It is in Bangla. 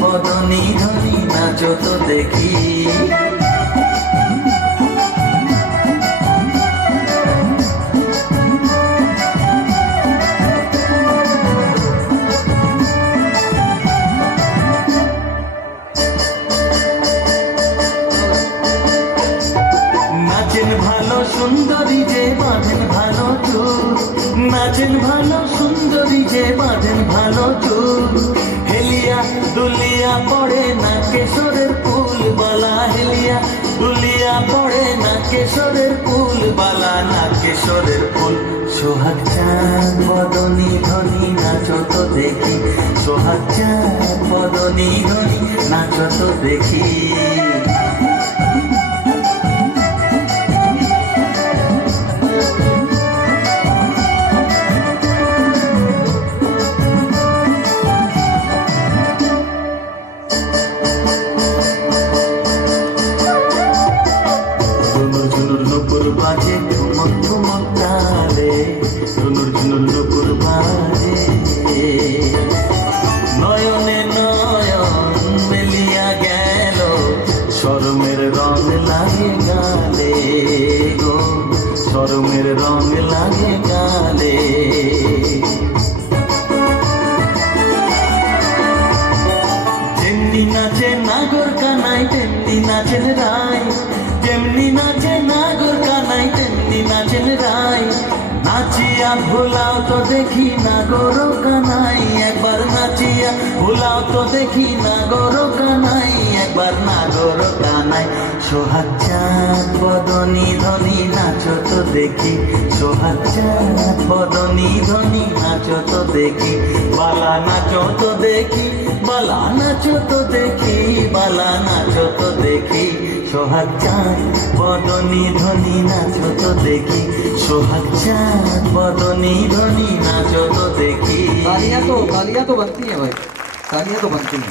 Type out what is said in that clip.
বদনী ধ্বনি নাচো তো দেখি। নাচেন ভালো সুন্দরী যে বাঁধেন ভালো চুল, নাচেন ভালো সুন্দরী যে বাঁধেন ভালো চুল। হেলিয়া দুলিয়া পড়ে না কেশরের ফুল বালা, হেলিয়া দুলিয়া পড়ে না কেশরের ফুল বালা, না কেশরের ফুল। সোহাগ চাঁদ বদনী ধ্বনি নাচো তো দেখি, সোহাগ চাঁদ বদনী ধ্বনি নাচো তো দেখি। ঝুনুর নুপুর বাজে ঠুমক ঠুমক তালে, ঝুনুর নুপুর বাজে। নয়নে নয়ন মেলিয়া গেল, শরমের রং লাগে গালে গো, শরমের রং লাগে গালে। যেমনি নাচে নাগর কানাই তেমনি নাচেন রায়, যেমনি নাচে নাগর কানাই তেমনি নাচেন রায়। নাচিয়া ভুলাও তো দেখি নাগর কানাই, একবার নাচিয়া ভুলাও তো দেখি নাগর কানাই, একবার নাগর কানাই। সোহাগ চাঁদ বদনী ধ্বনি নাচো তো দেখি, সোহাগ চাঁদ বদনী ধ্বনি নাচো তো দেখি। বালা নাচো তো দেখি, বালা নাচো তো দেখি, বালা নাচো তো দেখি। সোহাগ চাঁদ বদনী ধ্বনি নাচো তো দেখি, সোহাগ चाँद बदनी ध्वनि नाचो तो देखी। तालियां तो बनती हैं भाई, तालियां तो बनती हैं।